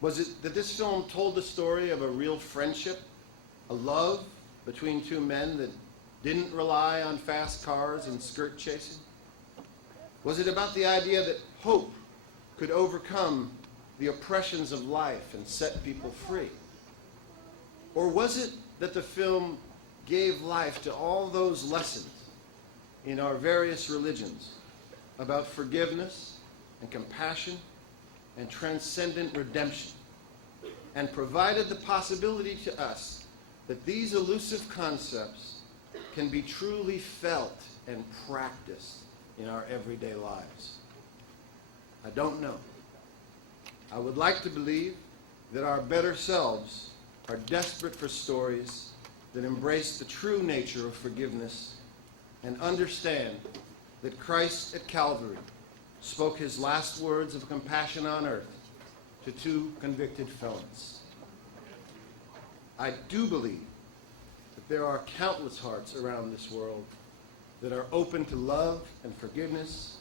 Was it that this film told the story of a real friendship, a love between two men that didn't rely on fast cars and skirt chasing? Was it about the idea that hope could overcome the oppressions of life and set people free? Or was it that the film gave life to all those lessons in our various religions about forgiveness and compassion and transcendent redemption, and provided the possibility to us that these elusive concepts can be truly felt and practiced in our everyday lives? I don't know. I would like to believe that our better selves are desperate for stories that embrace the true nature of forgiveness and understand that Christ at Calvary spoke his last words of compassion on earth to two convicted felons. I do believe that there are countless hearts around this world that are open to love and forgiveness,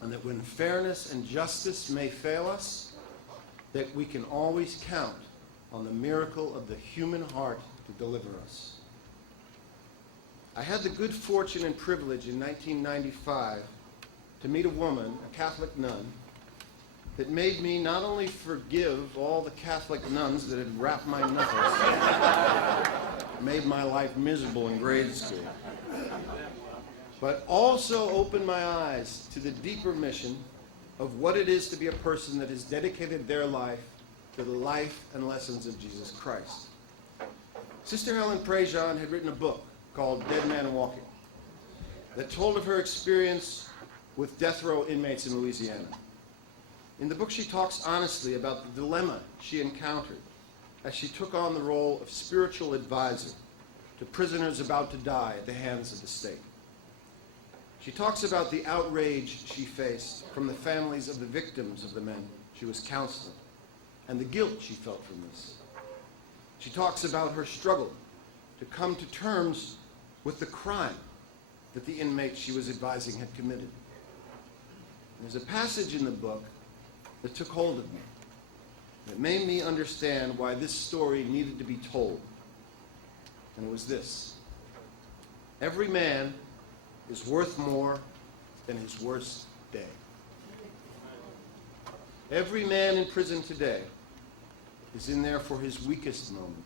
and that when fairness and justice may fail us, that we can always count on the miracle of the human heart to deliver us. I had the good fortune and privilege in 1995 to meet a woman, a Catholic nun, that made me not only forgive all the Catholic nuns that had wrapped my knuckles, made my life miserable in grade school, but also opened my eyes to the deeper mission of what it is to be a person that has dedicated their life to the life and lessons of Jesus Christ. Sister Helen Prejean had written a book called Dead Man Walking that told of her experience with death row inmates in Louisiana. In the book, she talks honestly about the dilemma she encountered as she took on the role of spiritual advisor to prisoners about to die at the hands of the state. She talks about the outrage she faced from the families of the victims of the men she was counseling and the guilt she felt from this. She talks about her struggle to come to terms with the crime that the inmate she was advising had committed. There's a passage in the book that took hold of me. It made me understand why this story needed to be told. And it was this: every man is worth more than his worst day. Every man in prison today is in there for his weakest moment,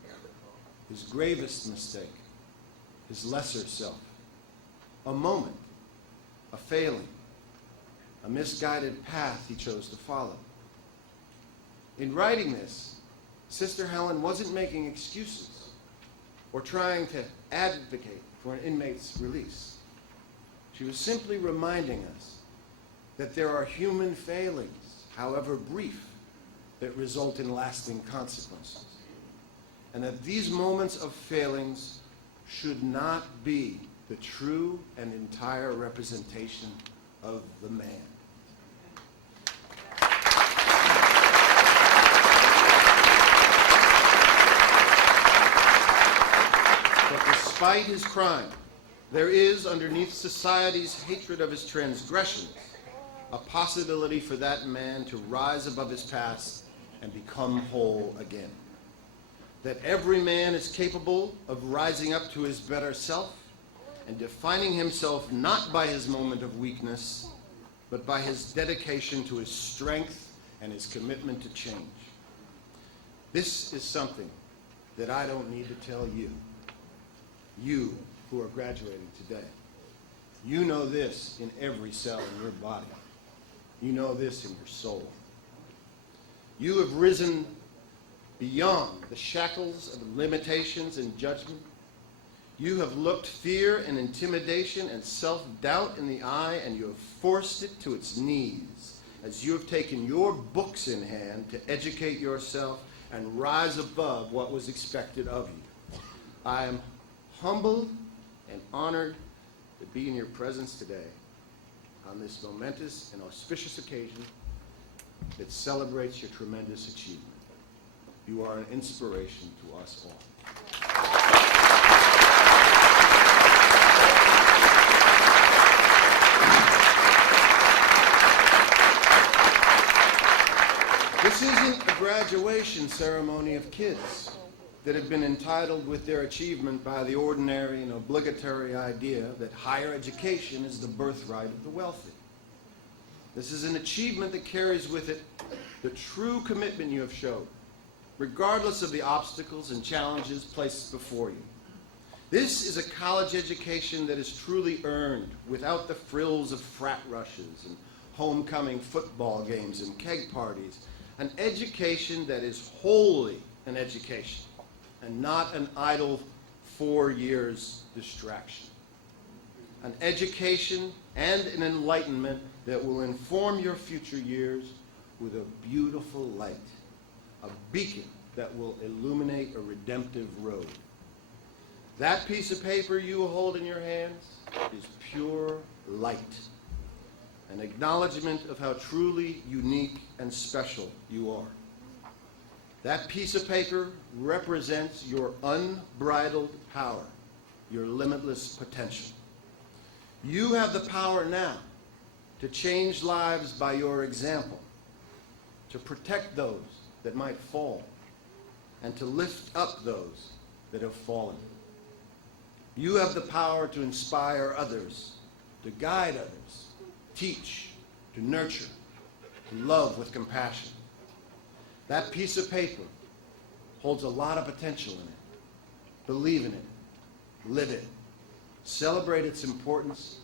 his gravest mistake, his lesser self, a moment, a failing, a misguided path he chose to follow. In writing this, Sister Helen wasn't making excuses or trying to advocate for an inmate's release. She was simply reminding us that there are human failings, however brief, that result in lasting consequences, and that these moments of failings should not be the true and entire representation of the man. But despite his crime, there is, underneath society's hatred of his transgressions, a possibility for that man to rise above his past and become whole again. That every man is capable of rising up to his better self and defining himself not by his moment of weakness, but by his dedication to his strength and his commitment to change. This is something that I don't need to tell you. You who are graduating today. You know this in every cell in your body. You know this in your soul. You have risen beyond the shackles of limitations and judgment. You have looked fear and intimidation and self-doubt in the eye, and you have forced it to its knees as you have taken your books in hand to educate yourself and rise above what was expected of you. I am humbled and honored to be in your presence today on this momentous and auspicious occasion that celebrates your tremendous achievement. You are an inspiration to us all. This isn't a graduation ceremony of kids that have been entitled with their achievement by the ordinary and obligatory idea that higher education is the birthright of the wealthy. This is an achievement that carries with it the true commitment you have showed, regardless of the obstacles and challenges placed before you. This is a college education that is truly earned without the frills of frat rushes and homecoming football games and keg parties. An education that is wholly an education and not an idle 4 years distraction. An education and an enlightenment that will inform your future years with a beautiful light, a beacon that will illuminate a redemptive road. That piece of paper you hold in your hands is pure light, an acknowledgement of how truly unique and special you are. That piece of paper represents your unbridled power, your limitless potential. You have the power now to change lives by your example, to protect those that might fall, and to lift up those that have fallen. You have the power to inspire others, to guide others, teach, to nurture, to love with compassion. That piece of paper holds a lot of potential in it. Believe in it, live it, celebrate its importance,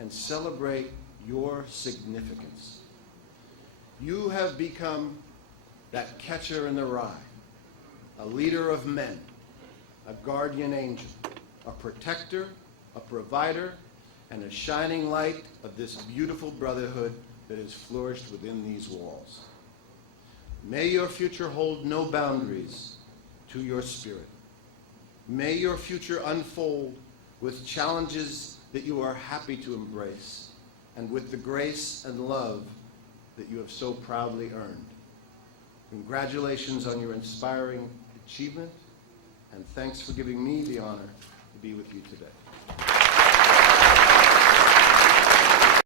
and celebrate your significance. You have become that catcher in the rye, a leader of men, a guardian angel, a protector, a provider, and a shining light of this beautiful brotherhood that has flourished within these walls. May your future hold no boundaries to your spirit. May your future unfold with challenges that you are happy to embrace, and with the grace and love that you have so proudly earned. Congratulations on your inspiring achievement, and thanks for giving me the honor to be with you today.